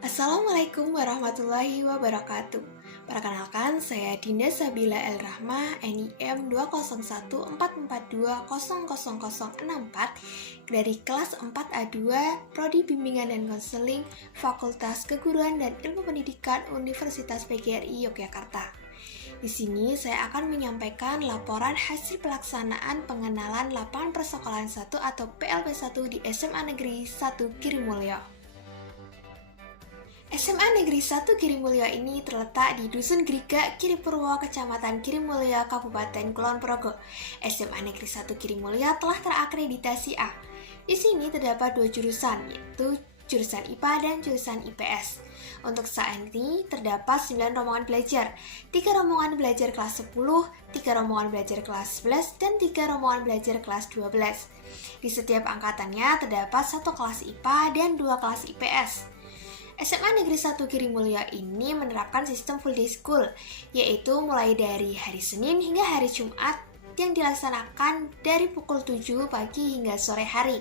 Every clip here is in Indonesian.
Assalamualaikum warahmatullahi wabarakatuh. Perkenalkan, saya Dinda Sabila El Rahma, NIM 20144200064 dari kelas 4A2 Prodi Bimbingan dan Konseling Fakultas Keguruan dan Ilmu Pendidikan Universitas PGRI Yogyakarta. Di sini saya akan menyampaikan laporan hasil pelaksanaan pengenalan lapangan persekolahan 1 atau PLP1 di SMA Negeri 1 Girimulyo. SMA Negeri 1 Girimulyo ini terletak di Dusun Griga, Giripurwo, Kecamatan Girimulyo, Kabupaten Kulon Progo. SMA Negeri 1 Girimulyo telah terakreditasi A. Di sini terdapat 2 jurusan, yaitu jurusan IPA dan jurusan IPS. Untuk saat ini terdapat 9 rombongan belajar, 3 rombongan belajar kelas 10, 3 rombongan belajar kelas 11, dan 3 rombongan belajar kelas 12. Di setiap angkatannya terdapat 1 kelas IPA dan 2 kelas IPS. SMA Negeri 1 Girimulyo ini menerapkan sistem full day school, yaitu mulai dari hari Senin hingga hari Jumat yang dilaksanakan dari pukul 7 pagi hingga sore hari.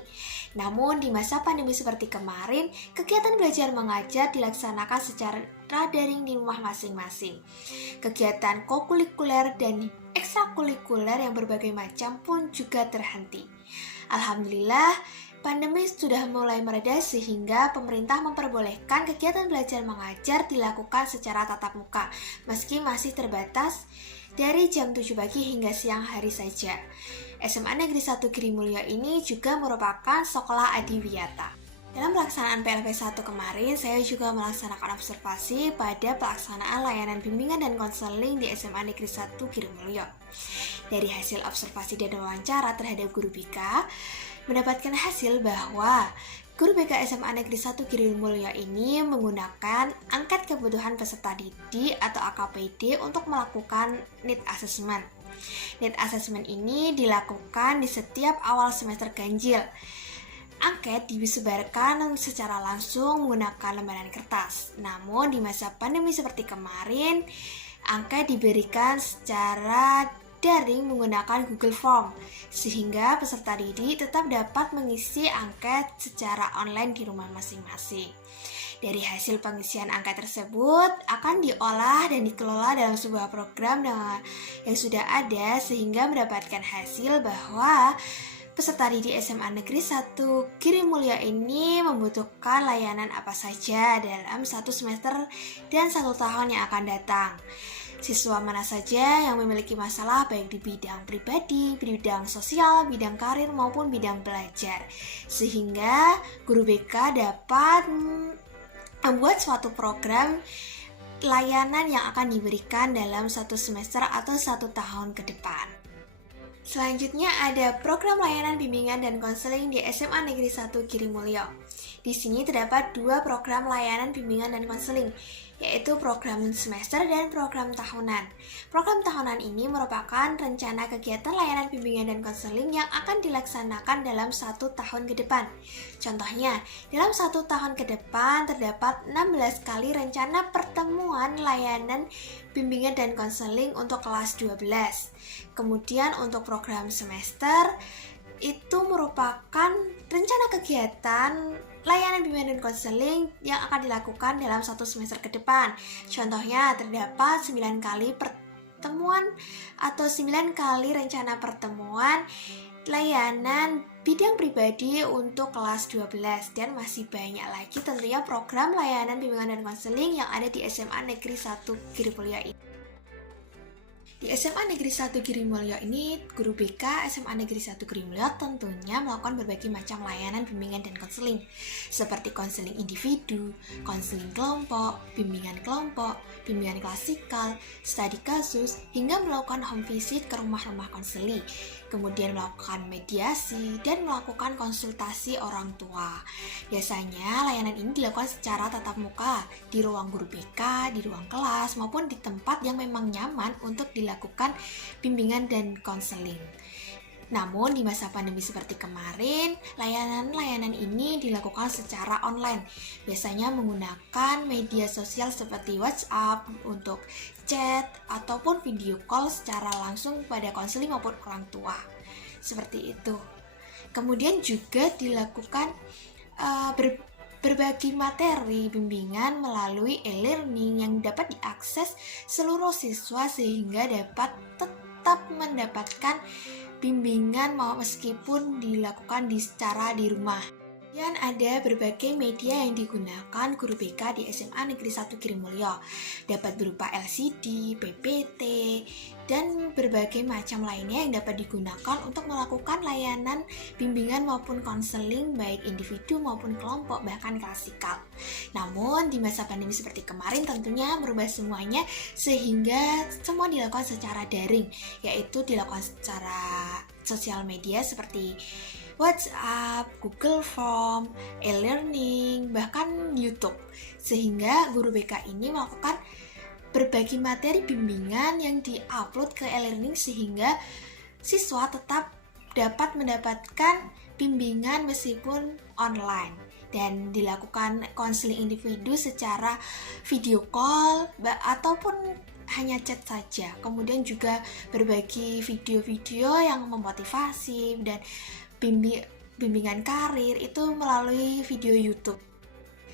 Namun di masa pandemi seperti kemarin, kegiatan belajar mengajar dilaksanakan secara daring di rumah masing-masing. Kegiatan kokurikuler dan ekstrakurikuler yang berbagai macam pun juga terhenti. Alhamdulillah, pandemi sudah mulai mereda sehingga pemerintah memperbolehkan kegiatan belajar mengajar dilakukan secara tatap muka, meski masih terbatas dari jam 7 pagi hingga siang hari saja. SMA Negeri 1 Girimulyo ini juga merupakan sekolah adiwiyata. Dalam pelaksanaan PLP1 kemarin, saya juga melaksanakan observasi pada pelaksanaan layanan bimbingan dan konseling di SMA Negeri 1 Girimulyo. Dari hasil observasi dan wawancara terhadap guru BK, mendapatkan hasil bahwa guru BK SMA Negeri 1 Girimulyo ini menggunakan angket kebutuhan peserta didik atau AKPD untuk melakukan need assessment. Need assessment ini dilakukan di setiap awal semester ganjil. Angket disebarkan secara langsung menggunakan lembaran kertas. Namun di masa pandemi seperti kemarin, angket diberikan secara daring menggunakan Google Form, sehingga peserta didik tetap dapat mengisi angket secara online di rumah masing-masing. Dari hasil pengisian angket tersebut akan diolah dan dikelola dalam sebuah program yang sudah ada, sehingga mendapatkan hasil bahwa peserta didik SMA Negeri 1 Girimulyo ini membutuhkan layanan apa saja dalam 1 semester dan 1 tahun yang akan datang. Siswa mana saja yang memiliki masalah baik di bidang pribadi, bidang sosial, bidang karir maupun bidang belajar, sehingga guru BK dapat membuat suatu program layanan yang akan diberikan dalam 1 semester atau 1 tahun ke depan. Selanjutnya ada program layanan bimbingan dan konseling di SMA Negeri 1 Girimulyo. Di sini terdapat 2 program layanan bimbingan dan konseling, yaitu program semester dan program tahunan. Program tahunan ini merupakan rencana kegiatan layanan bimbingan dan konseling yang akan dilaksanakan dalam 1 tahun ke depan. Contohnya, dalam 1 tahun ke depan terdapat 16 kali rencana pertemuan layanan bimbingan dan konseling untuk kelas 12. Kemudian untuk program semester itu merupakan rencana kegiatan layanan bimbingan dan konseling yang akan dilakukan dalam 1 semester ke depan. Contohnya terdapat 9 kali pertemuan atau 9 kali rencana pertemuan layanan bidang pribadi untuk kelas 12, dan masih banyak lagi tentunya program layanan bimbingan dan konseling yang ada di SMA Negeri 1 Girimulyo ini. Di SMA Negeri 1 Girimulyo ini, guru BK SMA Negeri 1 Girimulyo tentunya melakukan berbagai macam layanan bimbingan dan konseling, seperti konseling individu, konseling kelompok, bimbingan klasikal, studi kasus, hingga melakukan home visit ke rumah-rumah konseli, kemudian melakukan mediasi, dan melakukan konsultasi orang tua. Biasanya layanan ini dilakukan secara tatap muka, di ruang guru BK, di ruang kelas, maupun di tempat yang memang nyaman untuk dilakukan bimbingan dan konseling. Namun di masa pandemi seperti kemarin, layanan-layanan ini dilakukan secara online. Biasanya menggunakan media sosial seperti WhatsApp untuk chat ataupun video call secara langsung pada konseling maupun orang tua. Seperti itu. Kemudian juga dilakukan berbagi materi bimbingan melalui e-learning yang dapat diakses seluruh siswa sehingga dapat tetap mendapatkan bimbingan meskipun dilakukan secara di rumah. Dan ada berbagai media yang digunakan guru BK di SMA Negeri 1 Girimulya. Dapat berupa LCD, PPT, dan berbagai macam lainnya yang dapat digunakan untuk melakukan layanan bimbingan maupun konseling baik individu maupun kelompok bahkan klasikal. Namun di masa pandemi seperti kemarin tentunya merubah semuanya sehingga semua dilakukan secara daring, yaitu dilakukan secara sosial media seperti WhatsApp, Google Form, e-learning, bahkan YouTube. Sehingga guru BK ini melakukan berbagi materi bimbingan yang di-upload ke e-learning sehingga siswa tetap dapat mendapatkan bimbingan meskipun online. Dan dilakukan konseling individu secara video call ataupun hanya chat saja. Kemudian juga berbagi video-video yang memotivasi dan bimbingan karir itu melalui video YouTube.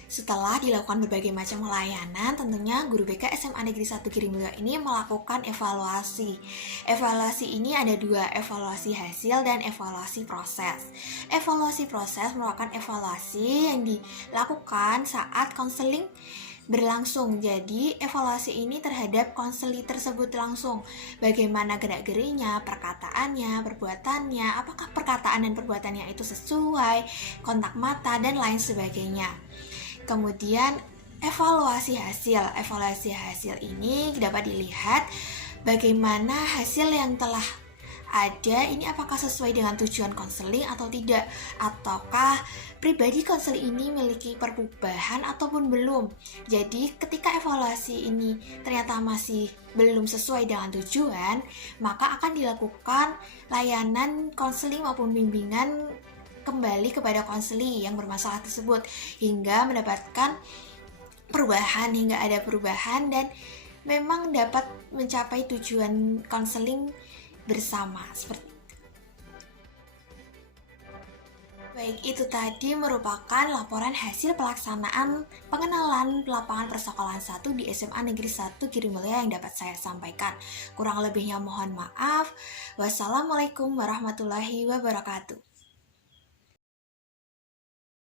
Setelah dilakukan berbagai macam layanan, tentunya guru BK SMA Negeri 1 Girimulya ini melakukan evaluasi. Evaluasi ini ada dua, evaluasi hasil dan evaluasi proses. Evaluasi proses merupakan evaluasi yang dilakukan saat konseling berlangsung. Jadi evaluasi ini terhadap konseli tersebut langsung. Bagaimana gerak-gerinya, perkataannya, perbuatannya, apakah perkataan dan perbuatannya itu sesuai, kontak mata, dan lain sebagainya. Kemudian evaluasi hasil. Evaluasi hasil ini dapat dilihat bagaimana hasil yang telah ada ini apakah sesuai dengan tujuan konseling atau tidak, ataukah pribadi konseling ini memiliki perubahan ataupun belum. Jadi ketika evaluasi ini ternyata masih belum sesuai dengan tujuan, maka akan dilakukan layanan konseling maupun bimbingan kembali kepada konseli yang bermasalah tersebut hingga mendapatkan perubahan, hingga ada perubahan dan memang dapat mencapai tujuan konseling bersama seperti itu. Baik, itu tadi merupakan laporan hasil pelaksanaan pengenalan lapangan persekolahan 1 di SMA Negeri 1 Girimulya yang dapat saya sampaikan. Kurang lebihnya mohon maaf. Wassalamualaikum warahmatullahi wabarakatuh.